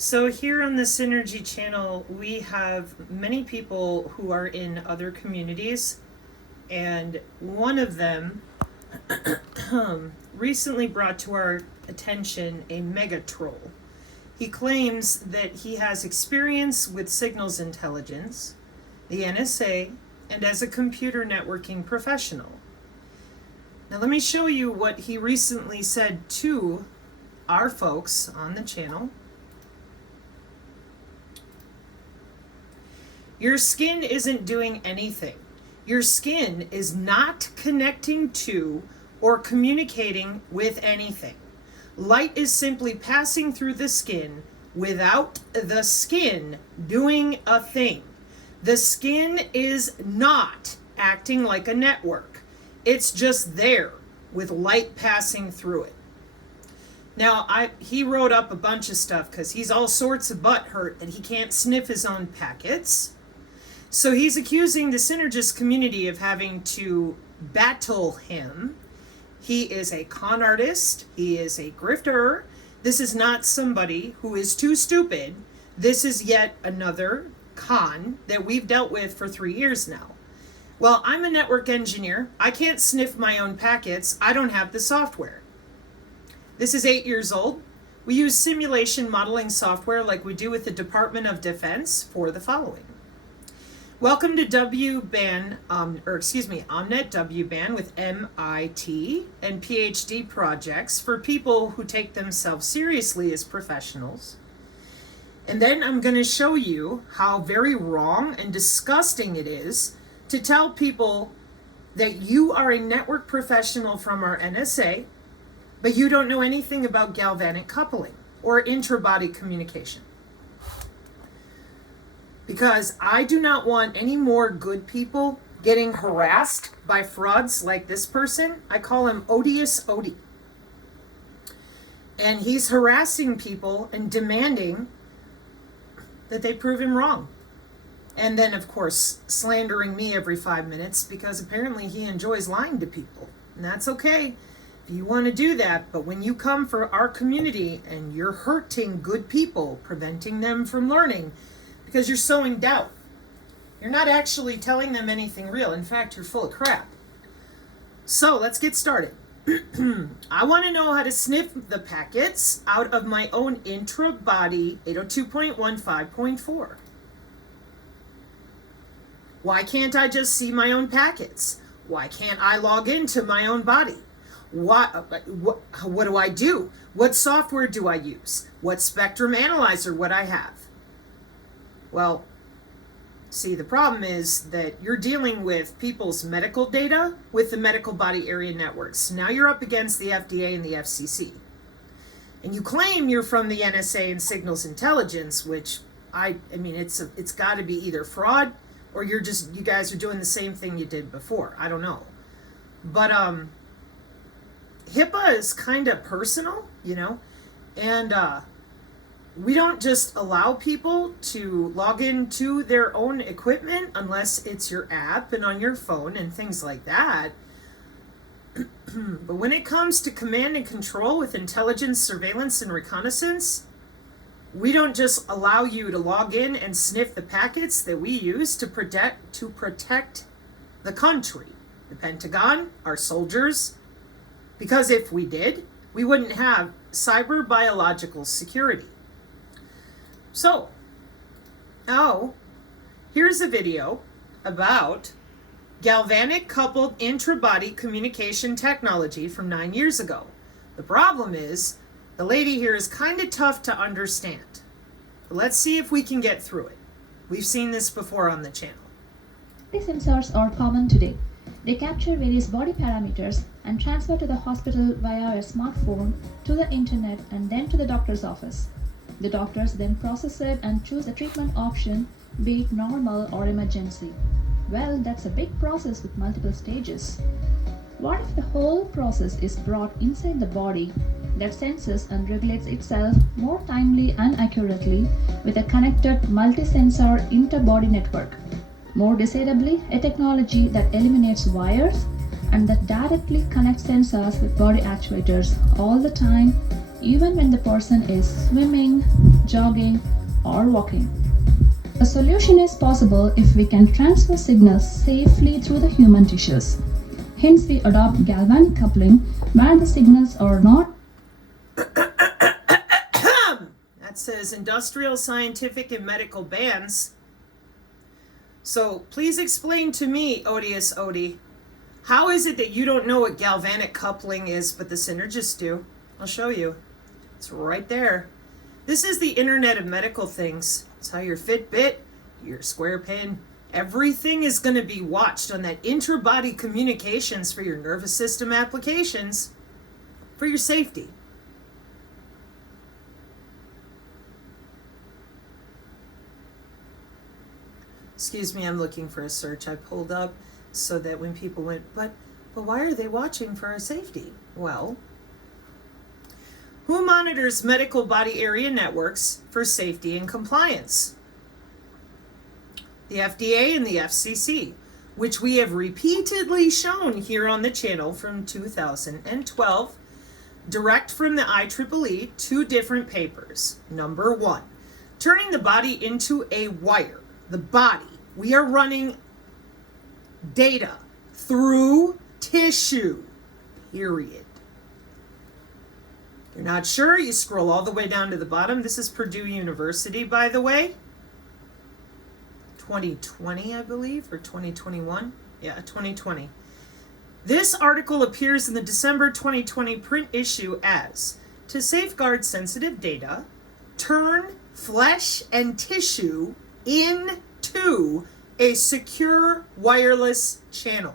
So here on the Synergy channel, we have many people who are in other communities, and one of them recently brought to our attention a mega troll. He claims that he has experience with signals intelligence, the NSA, and as a computer networking professional. Now let me show you what he recently said to our folks on the channel. Your skin isn't doing anything. Your skin is not connecting to or communicating with anything. Light is simply passing through the skin without the skin doing a thing. The skin is not acting like a network. It's just there with light passing through it. Now, he wrote up a bunch of stuff because he's all sorts of butthurt that he can't sniff his own packets. So he's accusing the Synergist community of having to battle him. He is a con artist. He is a grifter. This is not somebody who is too stupid. This is yet another con that we've dealt with for 3 years now. Well, I'm a network engineer. I can't sniff my own packets. I don't have the software. This is 8 years old. We use simulation modeling software like we do with the Department of Defense for the following. Welcome to Omnet W-band with MIT and PhD projects for people who take themselves seriously as professionals. And then I'm going to show you how very wrong and disgusting it is to tell people that you are a network professional from our NSA, but you don't know anything about galvanic coupling or intra-body communication. Because I do not want any more good people getting harassed by frauds like this person. I call him Odious Odie. And he's harassing people and demanding that they prove him wrong. And then, of course, slandering me every 5 minutes because apparently he enjoys lying to people. And that's okay if you want to do that. But when you come for our community and you're hurting good people, preventing them from learning, because you're sowing doubt. You're not actually telling them anything real. In fact, you're full of crap. So let's get started. I want to know how to sniff the packets out of my own intra-body 802.15.4. Why can't I just see my own packets? Why can't I log into my own body? What do I do? What software do I use? What spectrum analyzer would I have? Well, see, the problem is that you're dealing with people's medical data with the medical body area networks. Now you're up against the FDA and the FCC. And you claim you're from the NSA and Signals Intelligence, which I mean, it's got to be either fraud or you guys are doing the same thing you did before. I don't know. But HIPAA is kind of personal, and we don't just allow people to log into their own equipment unless it's your app and on your phone and things like that. But when it comes to command and control with intelligence, surveillance, and reconnaissance, we don't just allow you to log in and sniff the packets that we use to protect the country, the Pentagon, our soldiers, because if we did, we wouldn't have cyber biological security. So, now, here's a video about galvanic coupled intra-body communication technology from 9 years ago. The problem is, the lady here is kind of tough to understand. But let's see if we can get through it. We've seen this before on the channel. These sensors are common today. They capture various body parameters and transfer to the hospital via a smartphone, to the internet, and then to the doctor's office. The doctors then process it and choose a treatment option, be it normal or emergency. Well, that's a big process with multiple stages. What if the whole process is brought inside the body that senses and regulates itself more timely and accurately with a connected multi-sensor inter-body network? More decidedly, a technology that eliminates wires and that directly connects sensors with body actuators all the time even when the person is swimming, jogging, or walking. A solution is possible if we can transfer signals safely through the human tissues. Hence, we adopt galvanic coupling where the signals are not. That says industrial, scientific, and medical bands. So please explain to me, Odious Odie, how is it that you don't know what galvanic coupling is, but the synergists do? I'll show you. It's right there. This is the Internet of Medical Things. It's how your Fitbit, your Square Pin, everything is going to be watched on that intra-body communications for your nervous system applications for your safety. Excuse me, I'm looking for a search I pulled up so that when people went, but why are they watching for our safety? Well, who monitors medical body area networks for safety and compliance? The FDA and the FCC, which we have repeatedly shown here on the channel from 2012, direct from the IEEE, 2 different papers. Number 1, turning the body into a wire. The body, we are running data through tissue, period. You're not sure? You scroll all the way down to the bottom. This is Purdue University, by the way. 2020, I believe, or 2021. Yeah, 2020. This article appears in the December 2020 print issue as, to safeguard sensitive data, turn flesh and tissue into a secure wireless channel.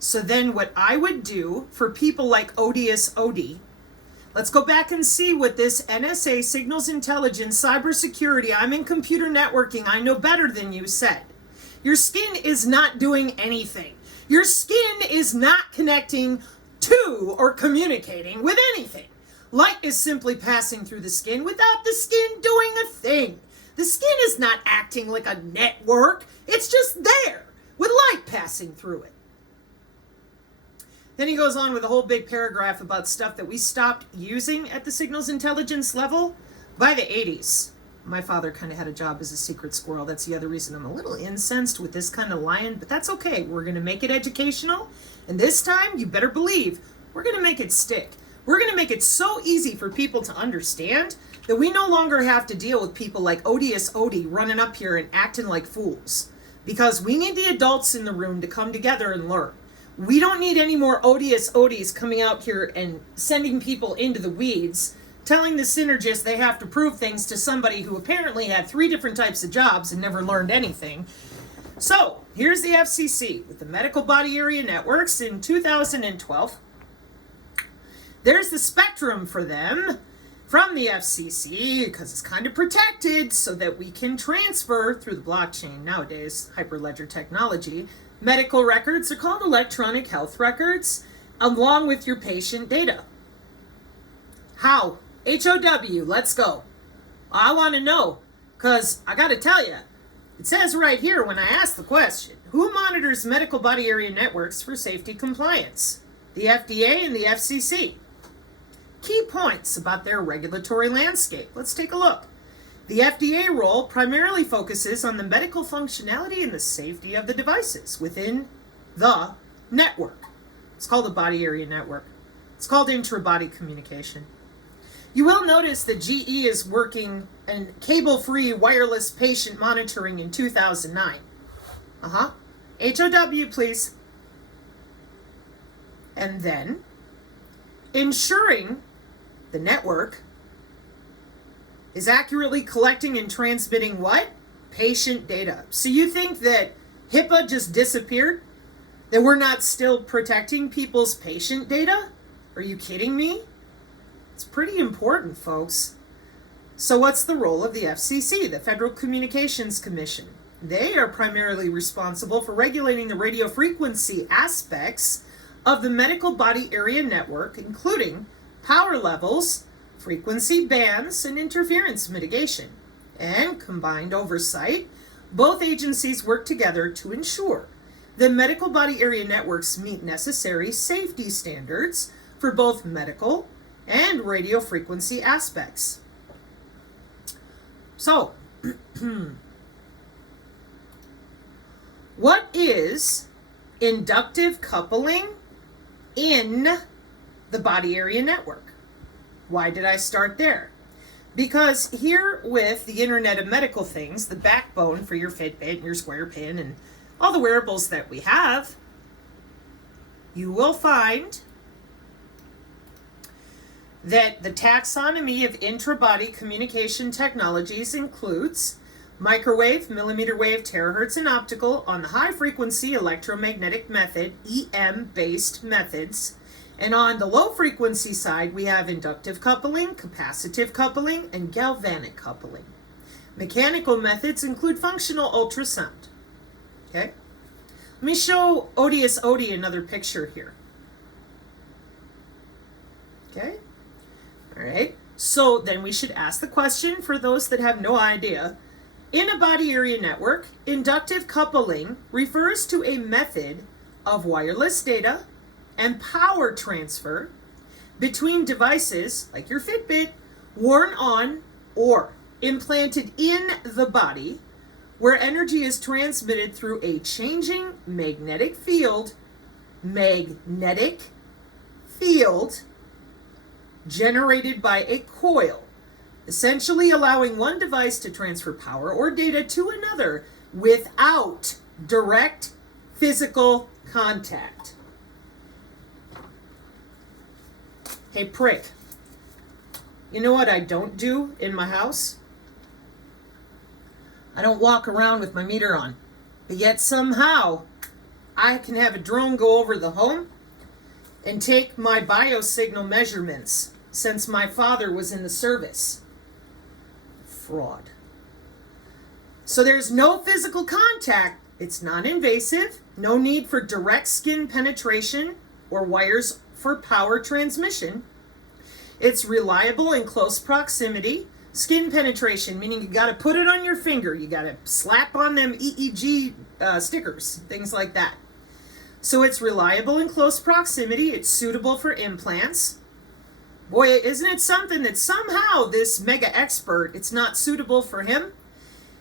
So then what I would do for people like Odious Odie, let's go back and see what this NSA, signals intelligence, cybersecurity, I'm in computer networking, I know better than you said. Your skin is not doing anything. Your skin is not connecting to or communicating with anything. Light is simply passing through the skin without the skin doing a thing. The skin is not acting like a network. It's just there with light passing through it. Then he goes on with a whole big paragraph about stuff that we stopped using at the signals intelligence level by the 80s. My father kind of had a job as a secret squirrel. That's the other reason I'm a little incensed with this kind of lying, but that's okay. We're going to make it educational. And this time, you better believe, we're going to make it stick. We're going to make it so easy for people to understand that we no longer have to deal with people like Odious Odie running up here and acting like fools. Because we need the adults in the room to come together and learn. We don't need any more Odious Odies coming out here and sending people into the weeds, telling the synergists they have to prove things to somebody who apparently had 3 different types of jobs and never learned anything. So, here's the FCC with the medical body area networks in 2012. There's the spectrum for them from the FCC because it's kind of protected so that we can transfer through the blockchain nowadays, hyperledger technology. Medical records are called electronic health records along with your patient data. How? HOW, let's go. I want to know because I got to tell you, it says right here when I ask the question, who monitors medical body area networks for safety compliance? The FDA and the FCC. Key points about their regulatory landscape. Let's take a look. The FDA role primarily focuses on the medical functionality and the safety of the devices within the network. It's called the body area network. It's called intra-body communication. You will notice that GE is working in cable-free wireless patient monitoring in 2009. HOW, please. And then, ensuring the network is accurately collecting and transmitting what? Patient data. So you think that HIPAA just disappeared? That we're not still protecting people's patient data? Are you kidding me? It's pretty important, folks. So what's the role of the FCC, the Federal Communications Commission? They are primarily responsible for regulating the radio frequency aspects of the medical body area network, including power levels, frequency bands, and interference mitigation. And combined oversight, both agencies work together to ensure that medical body area networks meet necessary safety standards for both medical and radio frequency aspects. So, what is inductive coupling in the body area network? Why did I start there? Because here with the Internet of Medical Things, the backbone for your Fitbit and your Square Pin and all the wearables that we have, you will find that the taxonomy of intra-body communication technologies includes microwave, millimeter wave, terahertz, and optical on the high-frequency electromagnetic method, EM-based methods. And on the low-frequency side, we have inductive coupling, capacitive coupling, and galvanic coupling. Mechanical methods include functional ultrasound. Okay? Let me show Odious Odie another picture here. Okay? All right. So then we should ask the question for those that have no idea. In a body area network, inductive coupling refers to a method of wireless data and power transfer between devices like your Fitbit, worn on or implanted in the body, where energy is transmitted through a changing magnetic field generated by a coil, essentially allowing one device to transfer power or data to another without direct physical contact. Hey, prick, you know what I don't do in my house? I don't walk around with my meter on, but yet somehow I can have a drone go over the home and take my biosignal measurements since my father was in the service. Fraud. So there's no physical contact. It's non-invasive, no need for direct skin penetration or wires for power transmission. It's reliable in close proximity. Skin penetration, meaning you got to put it on your finger. You got to slap on them EEG stickers, things like that. So it's reliable in close proximity. It's suitable for implants. Boy, isn't it something that somehow this mega expert, it's not suitable for him?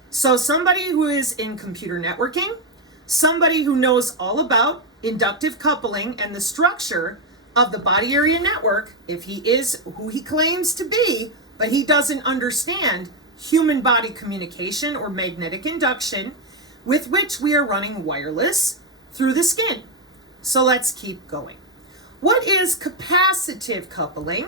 So somebody who is in computer networking, somebody who knows all about inductive coupling and the structure of the body area network, if he is who he claims to be, but he doesn't understand human body communication or magnetic induction with which we are running wireless through the skin. So let's keep going. What is capacitive coupling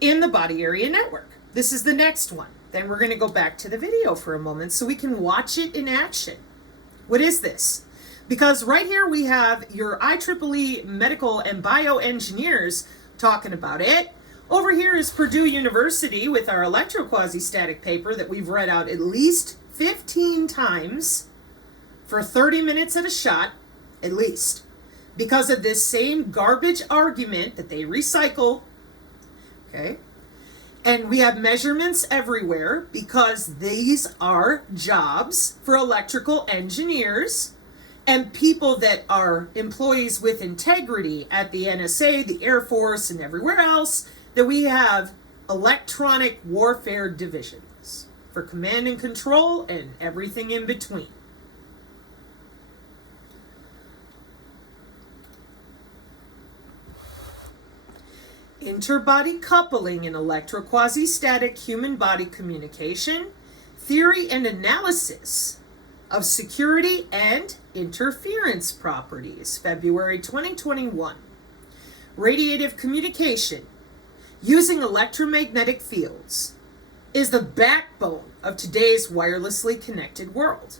in the body area network? This is the next one. Then we're going to go back to the video for a moment so we can watch it in action. What is this? Because right here we have your IEEE medical and bioengineers talking about it. Over here is Purdue University with our electroquasi-static paper that we've read out at least 15 times for 30 minutes at a shot, at least, because of this same garbage argument that they recycle, okay? And we have measurements everywhere because these are jobs for electrical engineers and people that are employees with integrity at the NSA, the Air Force, and everywhere else, that we have electronic warfare divisions for command and control and everything in between. Interbody coupling in electroquasi-static human body communication, theory and analysis of security and interference properties, February 2021. Radiative communication using electromagnetic fields is the backbone of today's wirelessly connected world,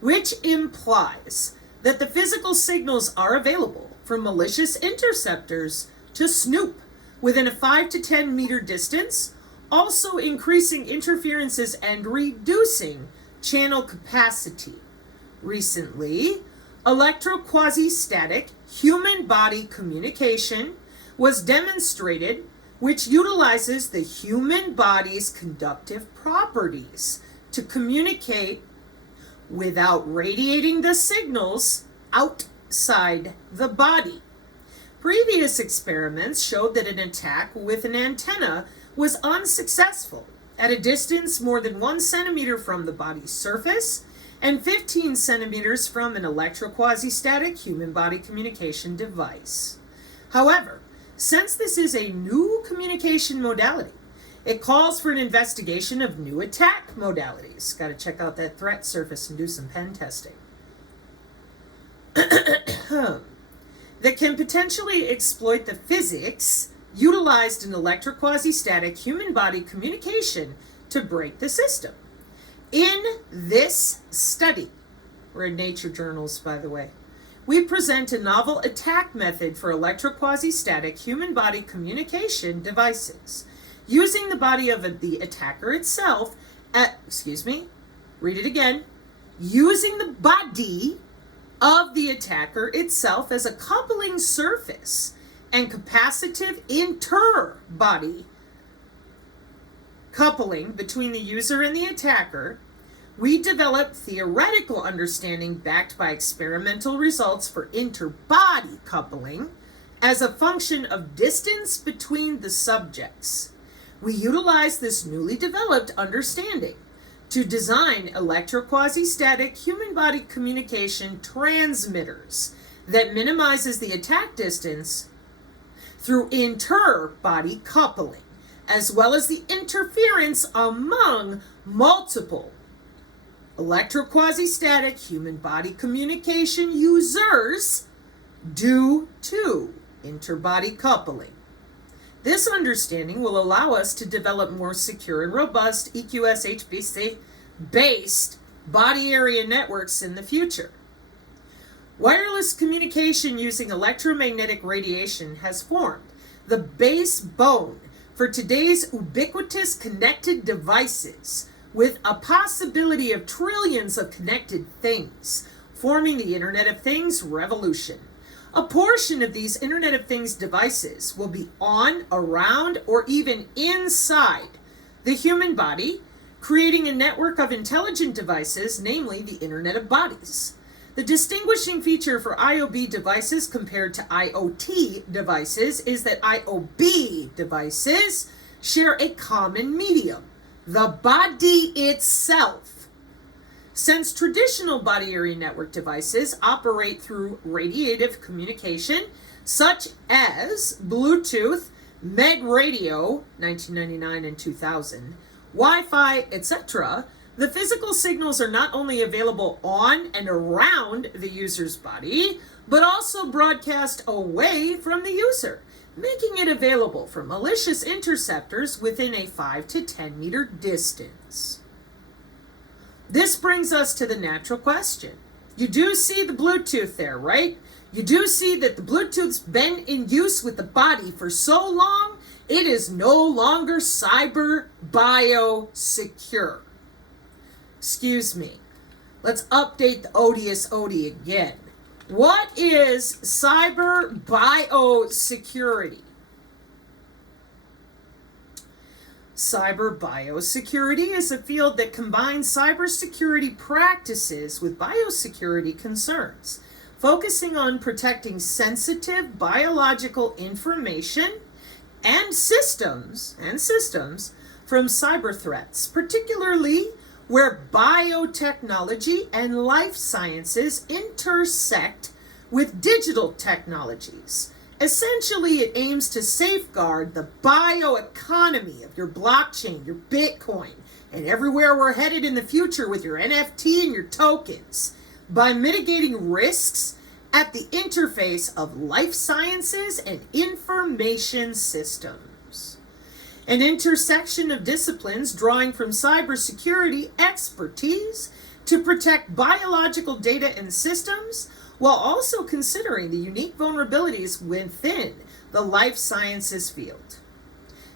which implies that the physical signals are available for malicious interceptors to snoop within a 5 to 10 meter distance, also increasing interferences and reducing channel capacity. Recently, electroquasi-static human body communication was demonstrated, which utilizes the human body's conductive properties to communicate without radiating the signals outside the body. Previous experiments showed that an attack with an antenna was unsuccessful at a distance more than 1 centimeter from the body's surface and 15 centimeters from an electroquasi-static human body communication device. However, since this is a new communication modality, it calls for an investigation of new attack modalities. Got to check out that threat surface and do some pen testing. That can potentially exploit the physics utilized in electroquasi-static human body communication to break the system. In this study, we're in Nature journals, by the way, we present a novel attack method for electroquasi-static human body communication devices, using the body of the attacker itself using the body of the attacker itself as a coupling surface and capacitive inter-body coupling between the user and the attacker. We develop theoretical understanding backed by experimental results for inter-body coupling as a function of distance between the subjects. We utilize this newly developed understanding to design electroquasi-static human body communication transmitters that minimizes the attack distance through inter-body coupling, as well as the interference among multiple electroquasi-static human body communication users due to inter-body coupling. This understanding will allow us to develop more secure and robust EQSHBC-based body area networks in the future. Wireless communication using electromagnetic radiation has formed the base bone for today's ubiquitous connected devices, with a possibility of trillions of connected things, forming the Internet of Things revolution. A portion of these Internet of Things devices will be on, around, or even inside the human body, creating a network of intelligent devices, namely the Internet of Bodies. The distinguishing feature for IOB devices compared to IoT devices is that IOB devices share a common medium, the body itself. Since traditional body area network devices operate through radiative communication, such as Bluetooth, Meg Radio, 1999 and 2000, Wi-Fi, etc., the physical signals are not only available on and around the user's body, but also broadcast away from the user, making it available for malicious interceptors within a 5 to 10 meter distance. This brings us to the natural question. You do see the Bluetooth there, right? You do see that the Bluetooth's been in use with the body for so long, it is no longer cyber biosecure. Excuse me. Let's update the Odious Odie again. What is cyber biosecurity? Cyber biosecurity is a field that combines cybersecurity practices with biosecurity concerns, focusing on protecting sensitive biological information and systems from cyber threats, particularly where biotechnology and life sciences intersect with digital technologies. Essentially, it aims to safeguard the bioeconomy of your blockchain, your Bitcoin, and everywhere we're headed in the future with your NFT and your tokens by mitigating risks at the interface of life sciences and information systems. An intersection of disciplines drawing from cybersecurity expertise to protect biological data and systems, while also considering the unique vulnerabilities within the life sciences field.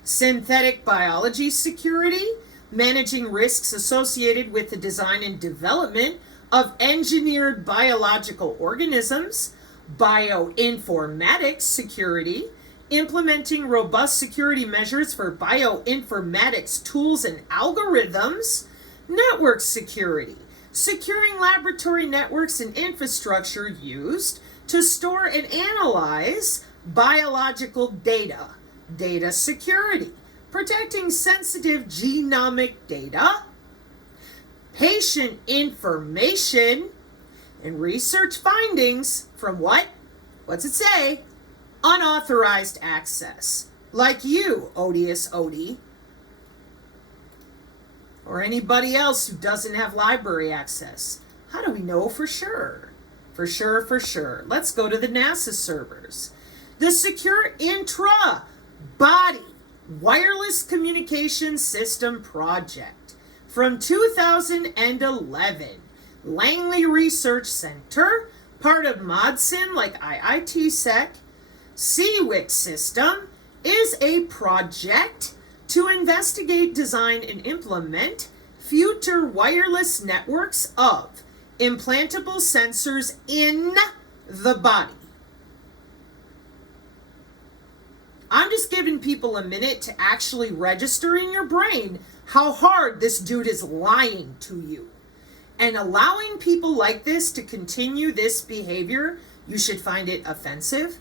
Synthetic biology security, managing risks associated with the design and development of engineered biological organisms. Bioinformatics security, implementing robust security measures for bioinformatics tools and algorithms. Network security, securing laboratory networks and infrastructure used to store and analyze biological data, data security, protecting sensitive genomic data, patient information, and research findings from what? What's it say? Unauthorized access. Like you, Odious Odie, or anybody else who doesn't have library access. How do we know for sure? For sure. Let's go to the NASA servers. The Secure Intra-Body Wireless Communication System Project from 2011. Langley Research Center, part of ModSim like IITsec. CWIC system is a project to investigate, design, and implement future wireless networks of implantable sensors in the body. I'm just giving people a minute to actually register in your brain how hard this dude is lying to you. And allowing people like this to continue this behavior, you should find it offensive.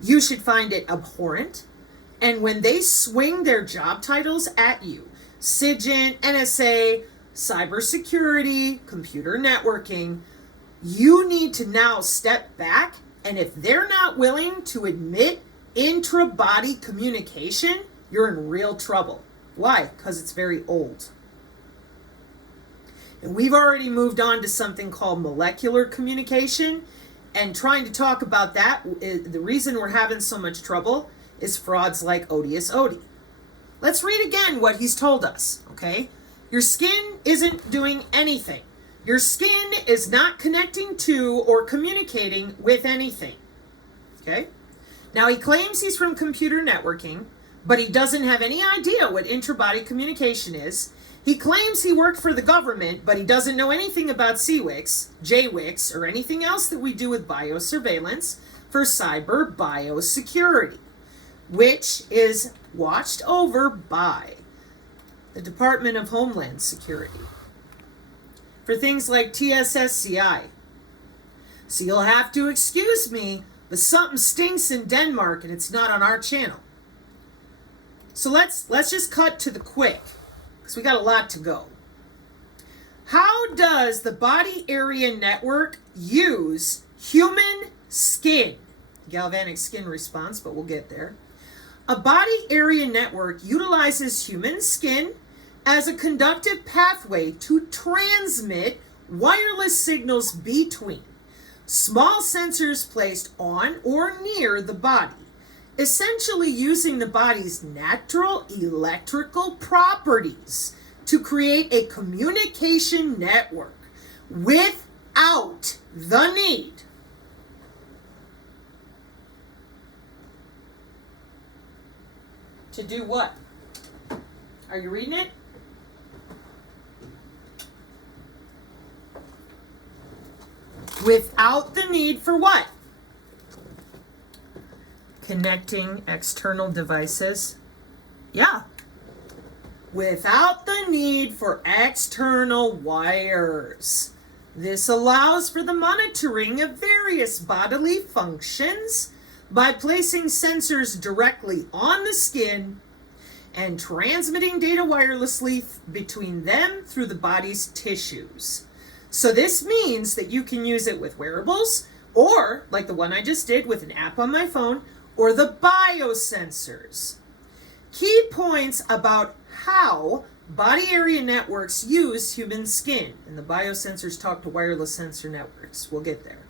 You should find it abhorrent. And when they swing their job titles at you, SIGINT, NSA, cybersecurity, computer networking, you need to now step back. And if they're not willing to admit intra-body communication, you're in real trouble. Why? Because it's very old. And we've already moved on to something called molecular communication. And trying to talk about that, the reason we're having so much trouble is frauds like Odious Odie. Let's read again what he's told us, okay? Your skin isn't doing anything. Your skin is not connecting to or communicating with anything, okay? Now, he claims he's from computer networking, but he doesn't have any idea what intra-body communication is. He claims he worked for the government, but he doesn't know anything about CWICs, JWICs, or anything else that we do with biosurveillance for cyber biosecurity, which is watched over by the Department of Homeland Security for things like TSSCI. So you'll have to excuse me, but something stinks in Denmark and it's not on our channel. So let's just cut to the quick, because we got a lot to go. How does the body area network use human skin? Galvanic skin response, but we'll get there. A body area network utilizes human skin as a conductive pathway to transmit wireless signals between small sensors placed on or near the body, essentially using the body's natural electrical properties to create a communication network without the need to do what? Are you reading it? Without the need for what? Connecting external devices. Yeah. Without the need for external wires. This allows for the monitoring of various bodily functions by placing sensors directly on the skin and transmitting data wirelessly between them through the body's tissues. So this means that you can use it with wearables, or like the one I just did with an app on my phone, or the biosensors. Key points about how body area networks use human skin, and the biosensors talk to wireless sensor networks. We'll get there.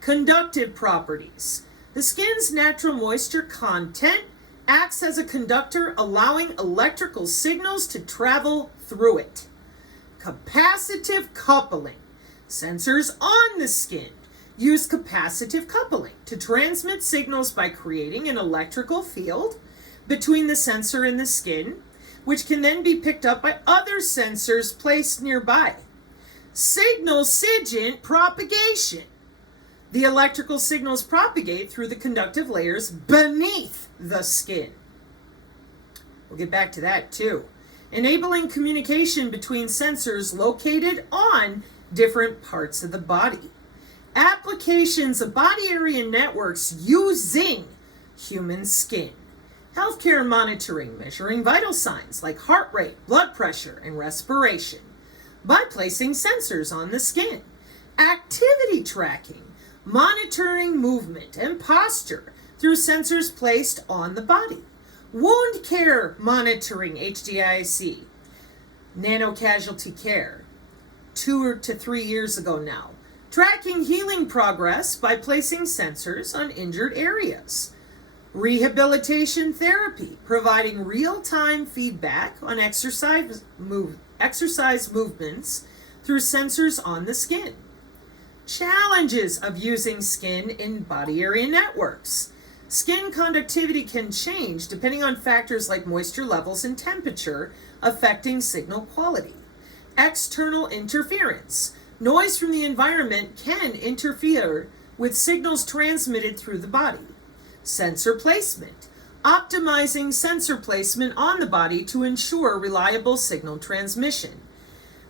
Conductive properties. The skin's natural moisture content acts as a conductor, allowing electrical signals to travel through it. Capacitive coupling. Sensors on the skin use capacitive coupling to transmit signals by creating an electrical field between the sensor and the skin, which can then be picked up by other sensors placed nearby. Signal SIGINT propagation. The electrical signals propagate through the conductive layers beneath the skin. We'll get back to that too. Enabling communication between sensors located on different parts of the body. Applications of body area networks using human skin. Healthcare monitoring, measuring vital signs like heart rate, blood pressure, and respiration by placing sensors on the skin. Activity tracking, monitoring movement and posture through sensors placed on the body. Wound care monitoring, HDIC. Nano-casualty care, 2 to 3 years ago now. Tracking healing progress by placing sensors on injured areas. Rehabilitation therapy, providing real-time feedback on exercise movements through sensors on the skin. Challenges of using skin in body area networks. Skin conductivity can change depending on factors like moisture levels and temperature, affecting signal quality. External interference. Noise from the environment can interfere with signals transmitted through the body. Sensor placement. Optimizing sensor placement on the body to ensure reliable signal transmission.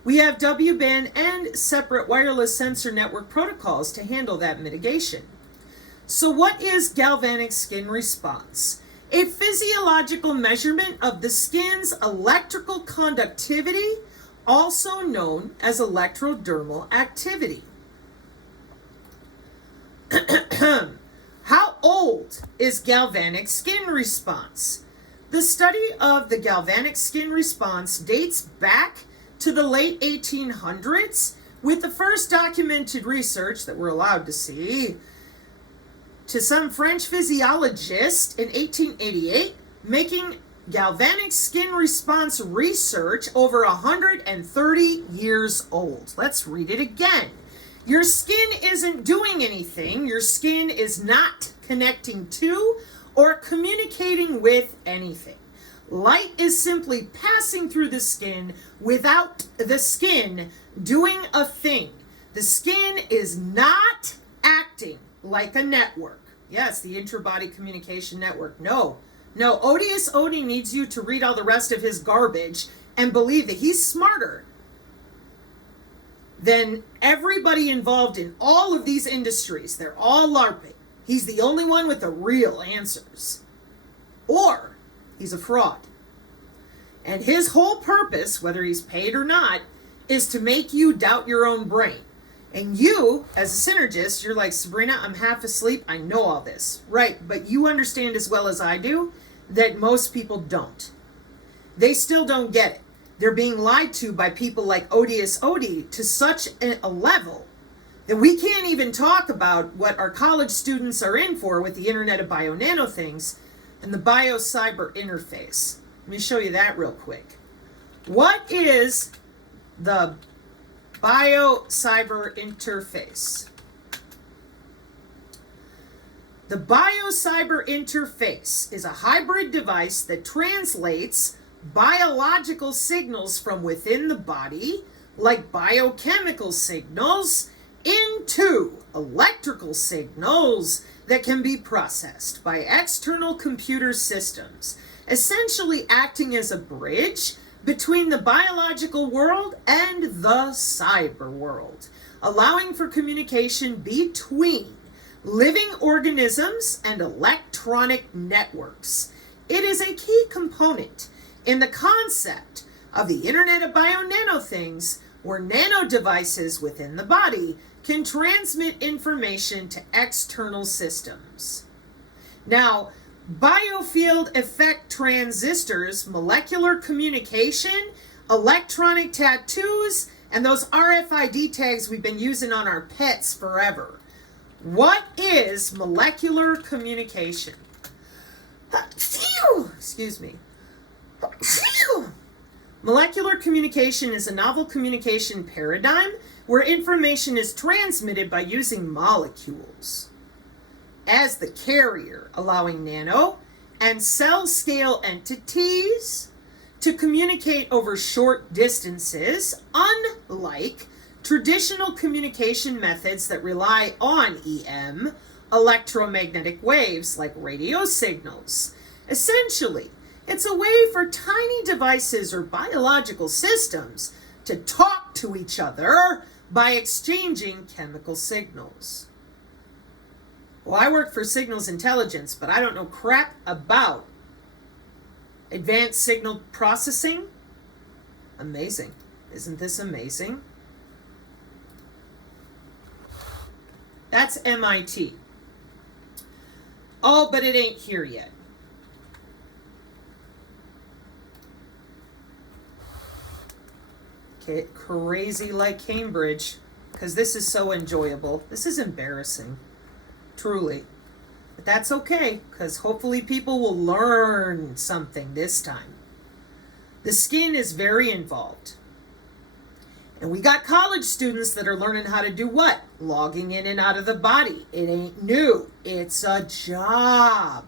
We have W-band and separate wireless sensor network protocols to handle that mitigation. So what is galvanic skin response? A physiological measurement of the skin's electrical conductivity, also known as electrodermal activity. How old is galvanic skin response? The study of the galvanic skin response dates back to the late 1800s, with the first documented research that we're allowed to see to some French physiologist in 1888, making galvanic skin response research over 130 years old. Let's read it again. Your skin isn't doing anything. Your skin is not connecting to or communicating with anything. Light is simply passing through the skin without the skin doing a thing. The skin is not acting like a network. Yes, the interbody communication network. No, Odious Odie needs you to read all the rest of his garbage and believe that he's smarter than everybody involved in all of these industries. They're all LARPing. He's the only one with the real answers. Or he's a fraud. And his whole purpose, whether he's paid or not, is to make you doubt your own brain. And you, as a synergist, you're like, Sabrina, I'm half asleep. I know all this. Right, but you understand as well as I do that most people don't. They still don't get it. They're being lied to by people like Odious Odie to such a level that we can't even talk about what our college students are in for with the Internet of Bio-Nano things and the bio-cyber interface. Let me show you that real quick. What is the bio-cyber interface? The bio-cyber interface is a hybrid device that translates biological signals from within the body, like biochemical signals, into electrical signals that can be processed by external computer systems, essentially acting as a bridge between the biological world and the cyber world, allowing for communication between living organisms and electronic networks. It is a key component in the concept of the Internet of Bio-Nano things, where nano devices within the body can transmit information to external systems. Now, biofield effect transistors, molecular communication, electronic tattoos, and those RFID tags we've been using on our pets forever. What is molecular communication? Excuse me. Molecular communication is a novel communication paradigm where information is transmitted by using molecules as the carrier, allowing nano and cell scale entities to communicate over short distances, unlike traditional communication methods that rely on EM, electromagnetic waves like radio signals. Essentially, it's a way for tiny devices or biological systems to talk to each other by exchanging chemical signals. Well, I work for signals intelligence, but I don't know crap about advanced signal processing. Amazing. Isn't this amazing? That's MIT. Oh, but it ain't here yet. Okay, crazy like Cambridge, because this is so enjoyable. This is embarrassing, truly. But that's okay, because hopefully people will learn something this time. The skin is very involved. And we got college students that are learning how to do what? Logging in and out of the body. It ain't new. It's a job.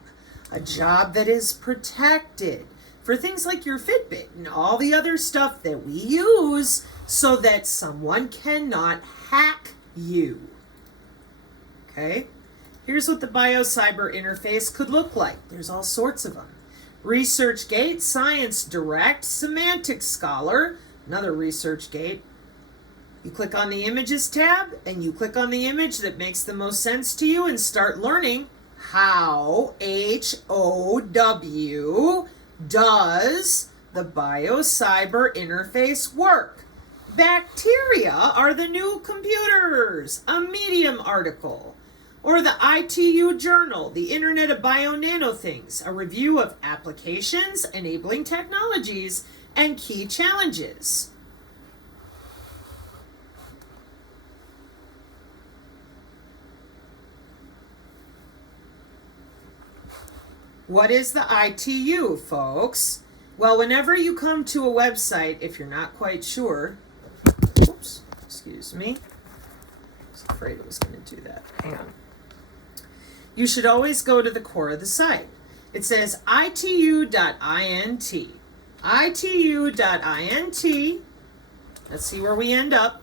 A job that is protected for things like your Fitbit and all the other stuff that we use so that someone cannot hack you. Okay? Here's what the BioCyber interface could look like. There's all sorts of them. ResearchGate, Science Direct, Semantic Scholar, another ResearchGate. You click on the Images tab, and you click on the image that makes the most sense to you and start learning how HOW does the BioCyber interface work. Bacteria are the new computers, a Medium article. Or the ITU Journal, the Internet of Bio-Nano Things, a review of applications, enabling technologies, and key challenges. What is the ITU, folks? Well, whenever you come to a website, if you're not quite sure, oops, excuse me, I was afraid it was going to do that. Hang on. You should always go to the core of the site. It says itu.int. itu.int. Let's see where we end up.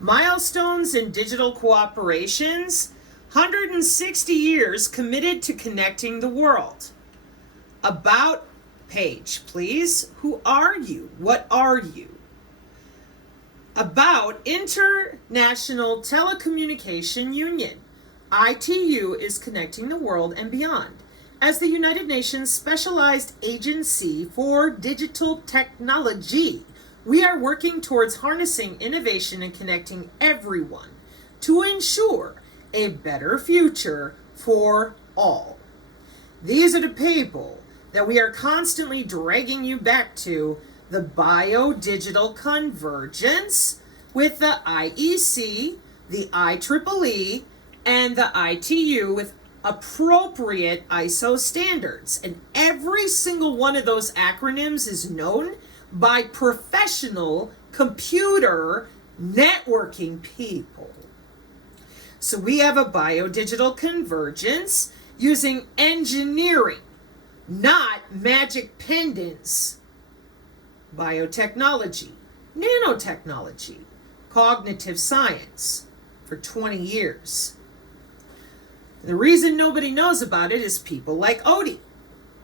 Milestones in digital cooperations. 160 years committed to connecting the world. About page, please. Who are you? What are you? About International Telecommunication Union. ITU is connecting the world and beyond. As the United Nations Specialized Agency for Digital Technology, we are working towards harnessing innovation and connecting everyone to ensure a better future for all. These are the people that we are constantly dragging you back to: the biodigital convergence with the IEC, the IEEE, and the ITU with appropriate ISO standards. And every single one of those acronyms is known by professional computer networking people. So we have a biodigital convergence using engineering, not magic pendants, biotechnology, nanotechnology, cognitive science for 20 years. The reason nobody knows about it is people like Odie,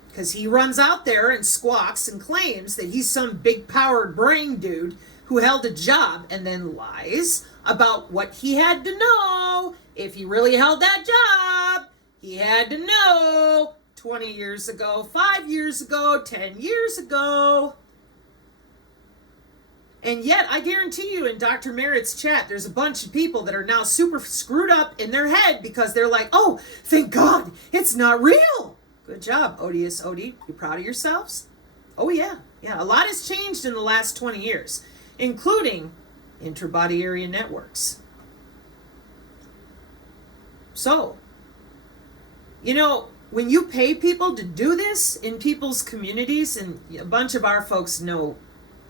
because he runs out there and squawks and claims that he's some big powered brain dude who held a job and then lies about what he had to know. If he really held that job, he had to know 20 years ago, 5 years ago, 10 years ago. And yet, I guarantee you in Dr. Merritt's chat, there's a bunch of people that are now super screwed up in their head because they're like, oh, thank God, it's not real. Good job, Odious, Odie. You proud of yourselves? Oh, yeah. Yeah, a lot has changed in the last 20 years, including interbody area networks. So, you know, when you pay people to do this in people's communities, and a bunch of our folks know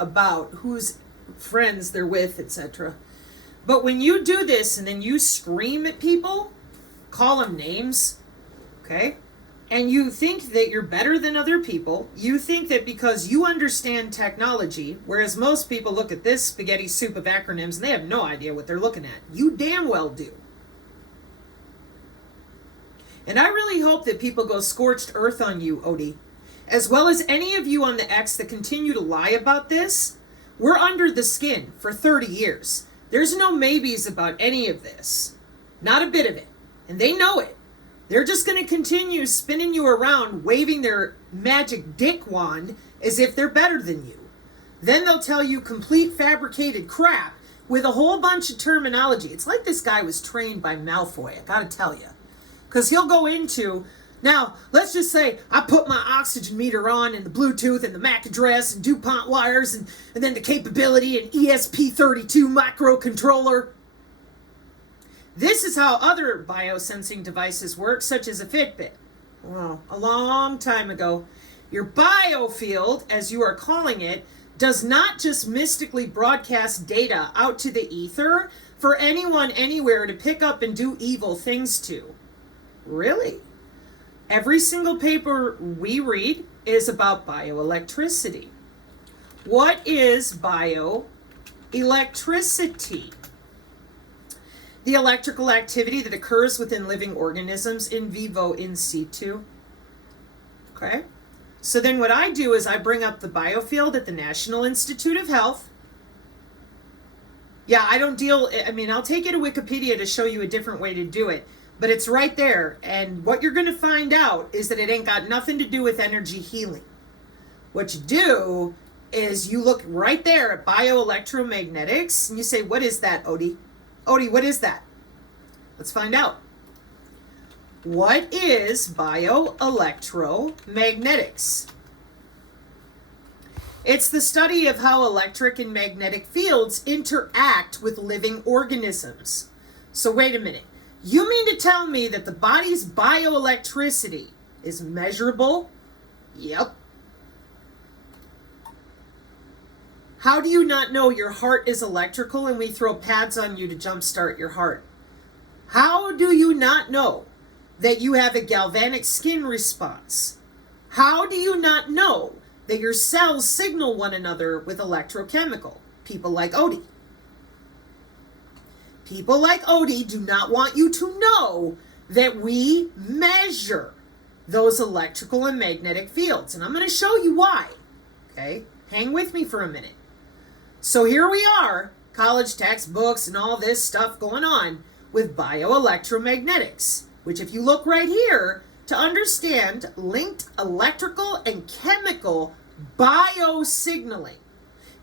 about whose friends they're with, etc. But when you do this and then you scream at people, call them names, okay? And you think that you're better than other people, you think that because you understand technology, whereas most people look at this spaghetti soup of acronyms and they have no idea what they're looking at. You damn well do. And I really hope that people go scorched earth on you, Odie, as well as any of you on the X that continue to lie about this. We're under the skin for 30 years. There's no maybes about any of this. Not a bit of it. And they know it. They're just going to continue spinning you around, waving their magic dick wand as if they're better than you. Then they'll tell you complete fabricated crap with a whole bunch of terminology. It's like this guy was trained by Malfoy, I gotta tell you. Because he'll go into, now, let's just say I put my oxygen meter on and the Bluetooth and the MAC address and DuPont wires and then the capability and ESP32 microcontroller. This is how other biosensing devices work, such as a Fitbit. Well, a long time ago, your biofield, as you are calling it, does not just mystically broadcast data out to the ether for anyone anywhere to pick up and do evil things to. Really? Every single paper we read is about bioelectricity. What is bioelectricity? The electrical activity that occurs within living organisms in vivo in situ. Okay? So then what I do is I bring up the biofield at the National Institute of Health. Yeah, I'll take you to Wikipedia to show you a different way to do it, but it's right there. And what you're going to find out is that it ain't got nothing to do with energy healing. What you do is you look right there at bioelectromagnetics and you say, what is that, Odie? Odie, what is that? Let's find out. What is bioelectromagnetics? It's the study of how electric and magnetic fields interact with living organisms. So wait a minute. You mean to tell me that the body's bioelectricity is measurable? Yep. How do you not know your heart is electrical and we throw pads on you to jumpstart your heart? How do you not know that you have a galvanic skin response? How do you not know that your cells signal one another with electrochemical? People like Odie. People like Odie do not want you to know that we measure those electrical and magnetic fields. And I'm going to show you why. Okay? Hang with me for a minute. So here we are, college textbooks and all this stuff going on with bioelectromagnetics, which if you look right here, to understand linked electrical and chemical biosignaling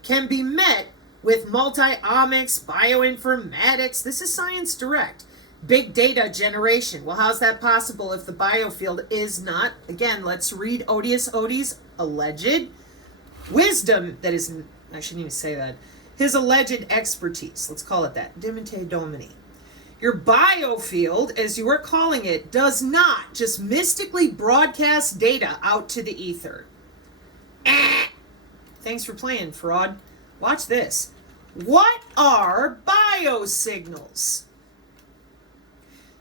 can be met with multi-omics, bioinformatics. This is Science Direct. Big data generation. Well, how's that possible if the biofield is not? Again, let's read Odious Odie's alleged wisdom. That is, I shouldn't even say that. His alleged expertise. Let's call it that. Dimite Domini. Your biofield, as you are calling it, does not just mystically broadcast data out to the ether. Thanks for playing, fraud. Watch this. What are biosignals?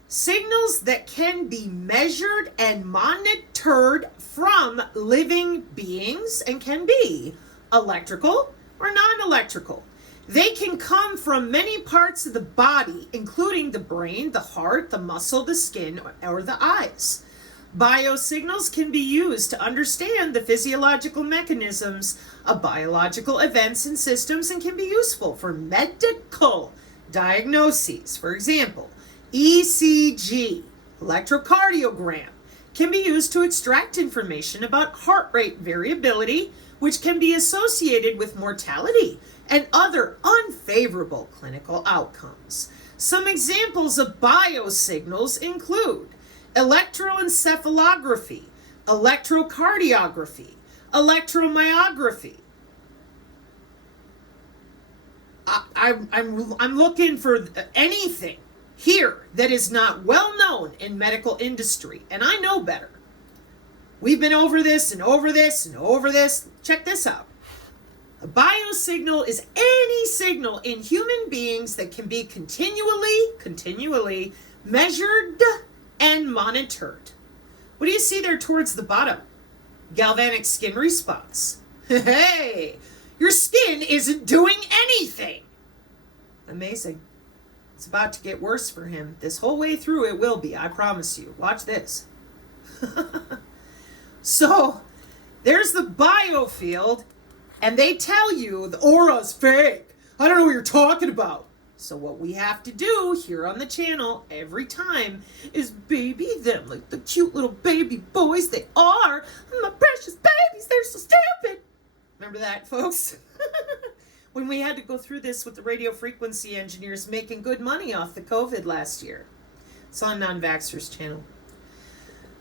Signals that can be measured and monitored from living beings and can be electrical or non-electrical. They can come from many parts of the body, including the brain, the heart, the muscle, the skin, or the eyes. Biosignals can be used to understand the physiological mechanisms of biological events and systems and can be useful for medical diagnoses. For example, ECG, electrocardiogram, can be used to extract information about heart rate variability, which can be associated with mortality and other unfavorable clinical outcomes. Some examples of biosignals include electroencephalography, electrocardiography, electromyography. I'm looking for anything here that is not well known in medical industry, and I know better. We've been over this and over this and over this. Check this out. A biosignal is any signal in human beings that can be continually measured and monitored. What do you see there towards the bottom? Galvanic skin response. Hey, your skin isn't doing anything. Amazing. It's about to get worse for him. This whole way through it will be, I promise you. Watch this. So, there's the biofield, and they tell you the aura's fake. I don't know what you're talking about. So what we have to do here on the channel every time is baby them like the cute little baby boys they are. My precious babies, they're so stupid. Remember that, folks? When we had to go through this with the radio frequency engineers making good money off the COVID last year. It's on Non-Vaxxers channel.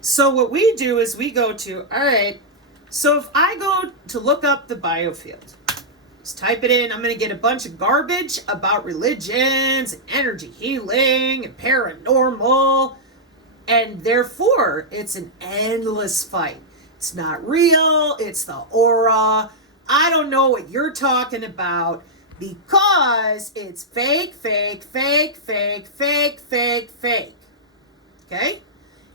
So what we do is we go to, all right, so if I go to look up the biofield, just type it in, I'm going to get a bunch of garbage about religions and energy healing and paranormal, and therefore it's an endless fight. It's not real, it's the aura. I don't know what you're talking about because it's fake, fake, fake, fake, fake, fake, fake. Okay?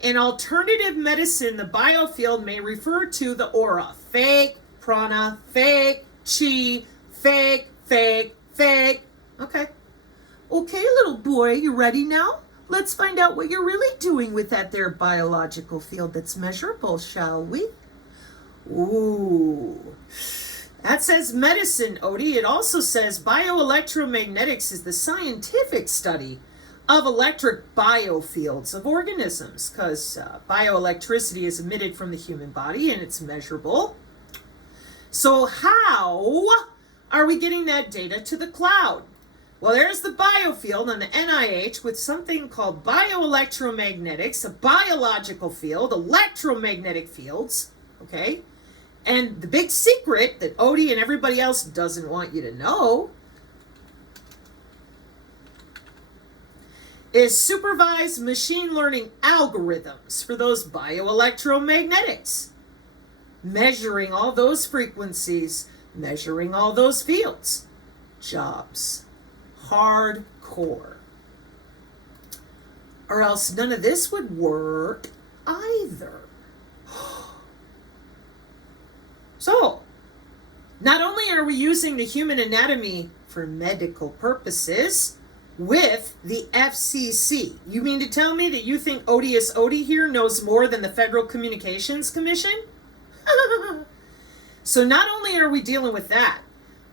In alternative medicine, the biofield may refer to the aura. Fake, prana, fake, chi, fake, fake, fake. Okay. Okay, little boy, you ready now? Let's find out what you're really doing with that there biological field that's measurable, shall we? Ooh. That says medicine, Odie. It also says bioelectromagnetics is the scientific study of electric biofields of organisms, because bioelectricity is emitted from the human body and it's measurable. So how are we getting that data to the cloud? Well, there's the biofield on the NIH with something called bioelectromagnetics, a biological field, electromagnetic fields, okay? And the big secret that Odie and everybody else doesn't want you to know is supervised machine learning algorithms for those bioelectromagnetics, measuring all those frequencies, measuring all those fields. Jobs. Hardcore. Or else none of this would work either. So, not only are we using the human anatomy for medical purposes with the FCC, you mean to tell me that you think Odious Odie here knows more than the Federal Communications Commission? So not only are we dealing with that,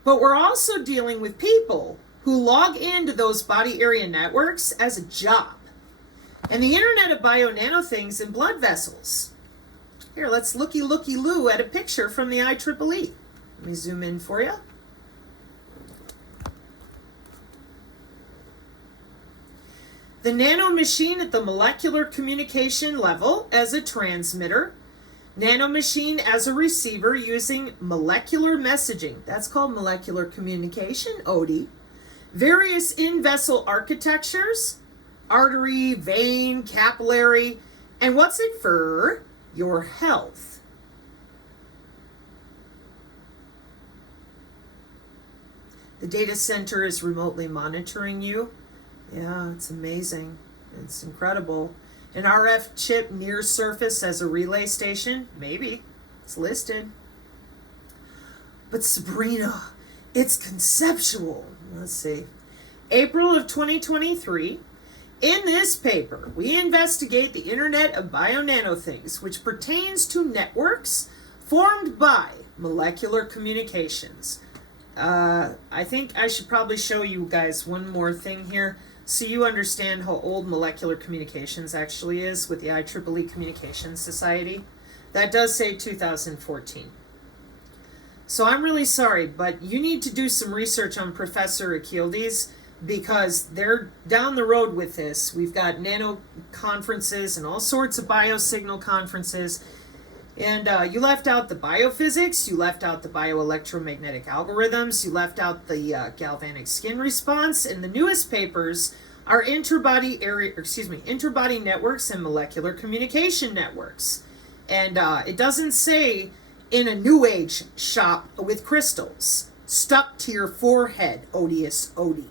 but we're also dealing with people who log into those body area networks as a job. And the Internet of Bio Nano Things in blood vessels. Here, let's looky-loo at a picture from the IEEE. Let me zoom in for you. The nanomachine at the molecular communication level as a transmitter, nanomachine as a receiver using molecular messaging. That's called molecular communication, Odie. Various in-vessel architectures, artery, vein, capillary, and what's it for? Your health. The data center is remotely monitoring you. Yeah, it's amazing. It's incredible. An RF chip near surface as a relay station? Maybe. It's listed. But Sabrina, it's conceptual. Let's see. April of 2023. In this paper, we investigate the Internet of Bio Nano Things, which pertains to networks formed by molecular communications. I think I should probably show you guys one more thing here so you understand how old molecular communications actually is with the IEEE Communications Society. That does say 2014. So I'm really sorry, but you need to do some research on Professor Achildes, because they're down the road with this. We've got nano conferences and all sorts of biosignal conferences. And you left out the biophysics, you left out the bioelectromagnetic algorithms, you left out the galvanic skin response, and the newest papers are interbody networks and molecular communication networks. And it doesn't say in a new age shop with crystals stuck to your forehead, Odious Odie.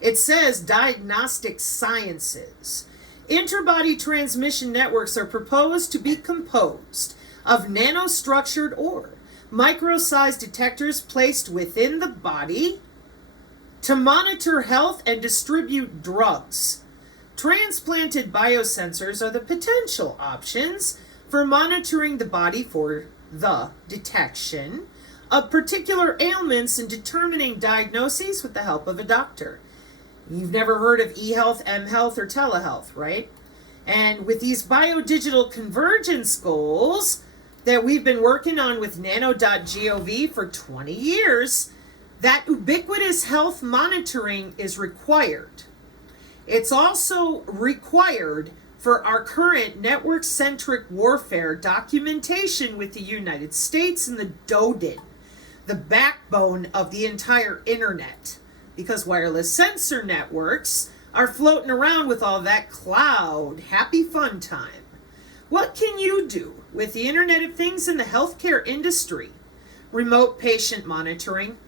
It says diagnostic sciences. Interbody transmission networks are proposed to be composed of nanostructured or micro-sized detectors placed within the body to monitor health and distribute drugs. Transplanted biosensors are the potential options for monitoring the body for the detection of particular ailments and determining diagnoses with the help of a doctor. You've never heard of e-health, m-health, or telehealth, right? And with these biodigital convergence goals that we've been working on with nano.gov for 20 years, that ubiquitous health monitoring is required. It's also required for our current network-centric warfare documentation with the United States and the DoDIN, the backbone of the entire internet, because wireless sensor networks are floating around with all that cloud. Happy fun time. What can you do with the Internet of Things in the healthcare industry? Remote patient monitoring.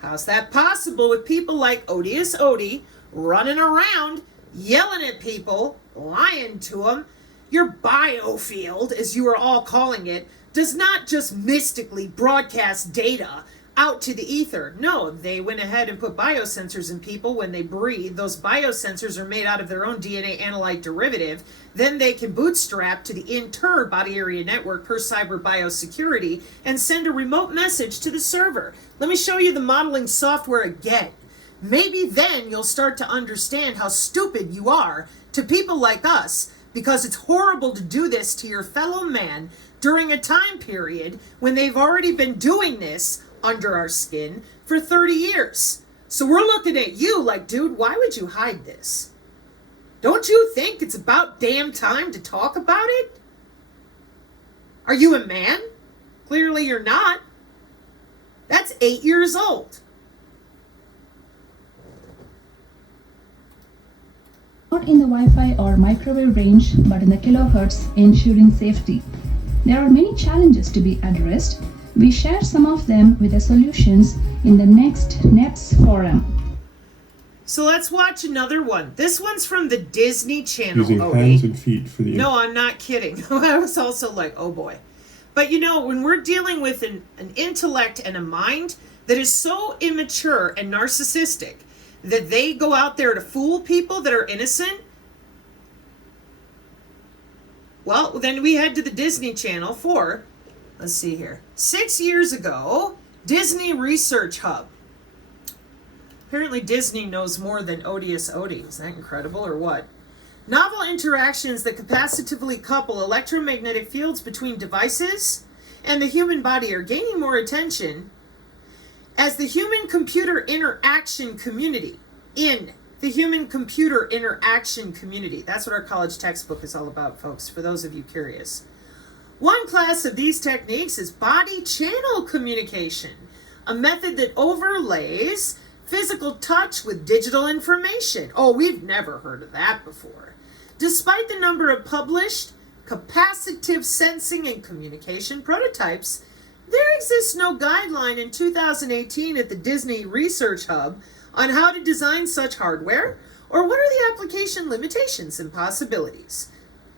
How's that possible with people like Odious Odie running around, yelling at people, lying to them? Your biofield, as you are all calling it, does not just mystically broadcast data out to the ether. No, they went ahead and put biosensors in people when they breathe. Those biosensors are made out of their own DNA analyte derivative. Then they can bootstrap to the inter-body area network per cyber biosecurity and send a remote message to the server. Let me show you the modeling software again. Maybe then you'll start to understand how stupid you are to people like us, because it's horrible to do this to your fellow man during a time period when they've already been doing this under our skin for 30 years. So we're looking at you like, dude, why would you hide this? Don't you think it's about damn time to talk about it? Are you a man? Clearly you're not. That's 8 years old. Not in the Wi-Fi or microwave range, but in the kilohertz, ensuring safety. There are many challenges to be addressed. We share some of them with the solutions in the next NEPS forum. So let's watch another one. This one's from the Disney Channel. Using hands and feet for the... No, I'm not kidding. I was also like, oh boy. But you know, when we're dealing with an intellect and a mind that is so immature and narcissistic that they go out there to fool people that are innocent, well, then we head to the Disney Channel for, let's see here, 6 years ago, Disney Research Hub. Apparently Disney knows more than Odious Odie. Is that incredible or what? Novel interactions that capacitively couple electromagnetic fields between devices and the human body are gaining more attention as the human-computer interaction community. In the human-computer interaction community. That's what our college textbook is all about, folks, for those of you curious. One class of these techniques is body channel communication, a method that overlays physical touch with digital information. Oh, we've never heard of that before. Despite the number of published capacitive sensing and communication prototypes, there exists no guideline in 2018 at the Disney Research Hub on how to design such hardware, or what are the application limitations and possibilities.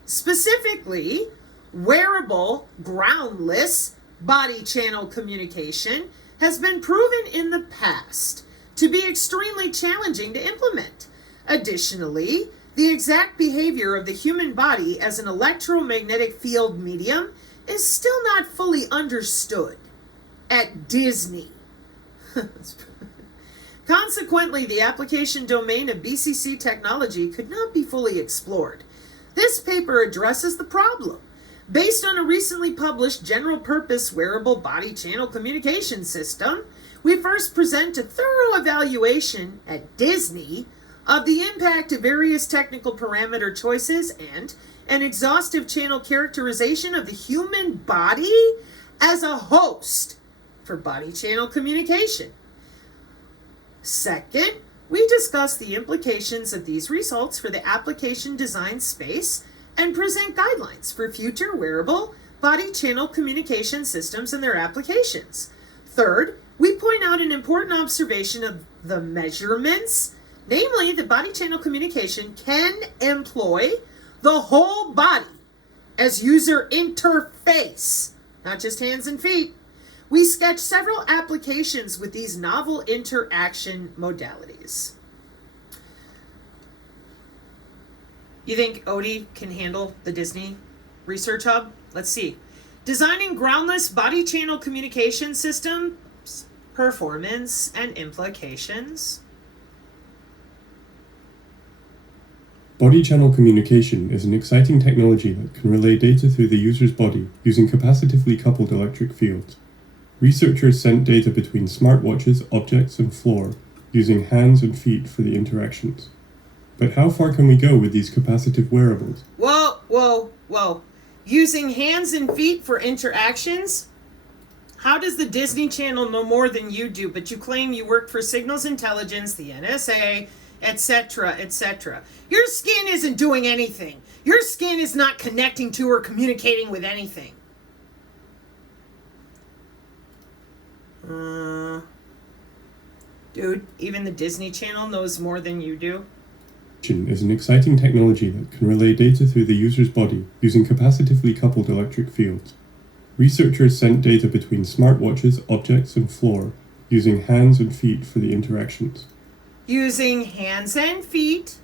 Specifically, wearable, groundless body channel communication has been proven in the past to be extremely challenging to implement. Additionally, the exact behavior of the human body as an electromagnetic field medium is still not fully understood at Disney. Consequently, the application domain of BCC technology could not be fully explored. This paper addresses the problem. Based on a recently published general-purpose wearable body channel communication system, we first present a thorough evaluation at Disney of the impact of various technical parameter choices and an exhaustive channel characterization of the human body as a host for body channel communication. Second, we discuss the implications of these results for the application design space and present guidelines for future wearable body channel communication systems and their applications. Third, we point out an important observation of the measurements, namely that body channel communication can employ the whole body as user interface, not just hands and feet. We sketch several applications with these novel interaction modalities. You think Odie can handle the Disney Research Hub? Let's see. Designing groundless body channel communication systems, performance, and implications. Body channel communication is an exciting technology that can relay data through the user's body using capacitively coupled electric fields. Researchers sent data between smartwatches, objects, and floor using hands and feet for the interactions. But how far can we go with these capacitive wearables? Whoa. Using hands and feet for interactions? How does the Disney Channel know more than you do, but you claim you work for Signals Intelligence, the NSA, etc., etc.? Your skin isn't doing anything. Your skin is not connecting to or communicating with anything. Dude, even the Disney Channel knows more than you do. Is an exciting technology that can relay data through the user's body using capacitively coupled electric fields. Researchers sent data between smartwatches, objects, and floor using hands and feet for the interactions. Using hands and feet.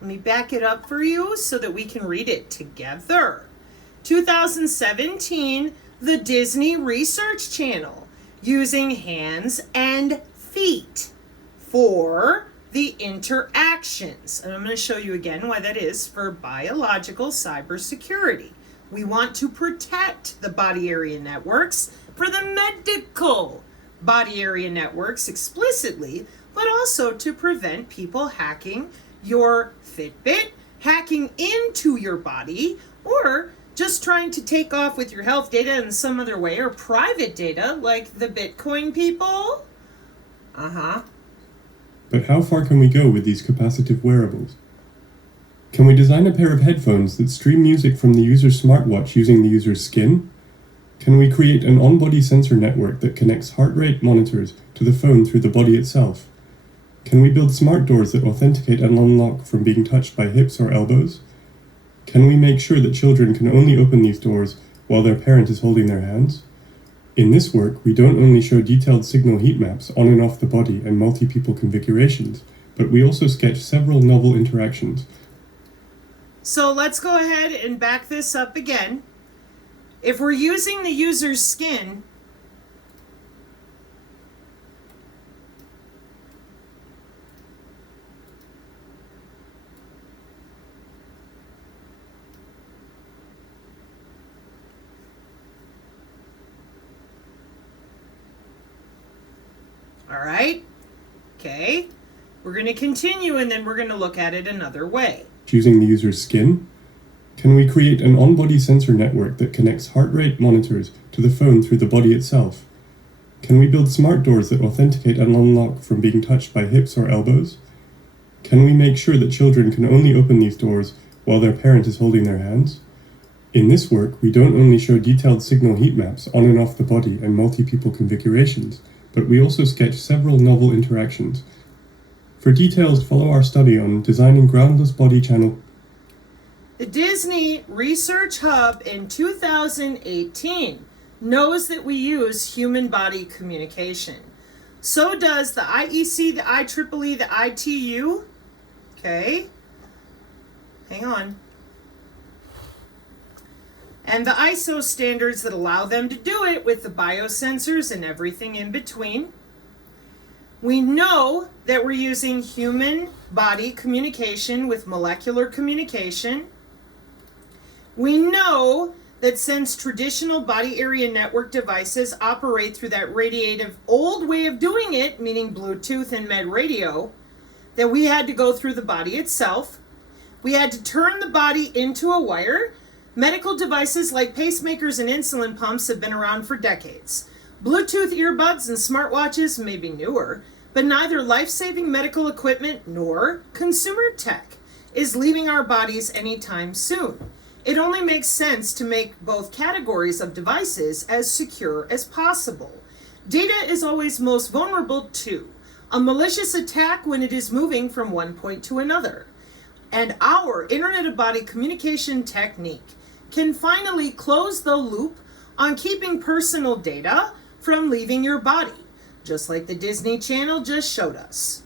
Let me back it up for you so that we can read it together. 2017, the Disney Research Channel, using hands and feet for the interactions. And I'm going to show you again why that is for biological cybersecurity. We want to protect the body area networks for the medical body area networks explicitly, but also to prevent people hacking your Fitbit, hacking into your body, or just trying to take off with your health data in some other way, or private data like the Bitcoin people. But how far can we go with these capacitive wearables? Can we design a pair of headphones that stream music from the user's smartwatch using the user's skin? Can we create an on-body sensor network that connects heart rate monitors to the phone through the body itself? Can we build smart doors that authenticate and unlock from being touched by hips or elbows? Can we make sure that children can only open these doors while their parent is holding their hands? In this work, we don't only show detailed signal heat maps on and off the body and multi-people configurations, but we also sketch several novel interactions. So let's go ahead and back this up again. If we're using the user's skin, all right, okay, we're going to continue and then we're going to look at it another way. Using the user's skin? Can we create an on-body sensor network that connects heart rate monitors to the phone through the body itself? Can we build smart doors that authenticate and unlock from being touched by hips or elbows? Can we make sure that children can only open these doors while their parent is holding their hands? In this work, we don't only show detailed signal heat maps on and off the body and multi-people configurations, but we also sketch several novel interactions. For details, follow our study on designing groundless body channel. The Disney Research Hub in 2018 knows that we use human body communication. So does the IEC, the IEEE, the ITU. Okay, hang on. And the ISO standards that allow them to do it with the biosensors and everything in between. We know that we're using human body communication with molecular communication. We know that since traditional body area network devices operate through that radiative old way of doing it, meaning Bluetooth and med radio, that we had to go through the body itself. We had to turn the body into a wire. Medical devices like pacemakers and insulin pumps have been around for decades. Bluetooth earbuds and smartwatches may be newer, but neither life-saving medical equipment nor consumer tech is leaving our bodies anytime soon. It only makes sense to make both categories of devices as secure as possible. Data is always most vulnerable to a malicious attack when it is moving from one point to another. And our Internet of Body communication technique can finally close the loop on keeping personal data from leaving your body, just like the Disney Channel just showed us.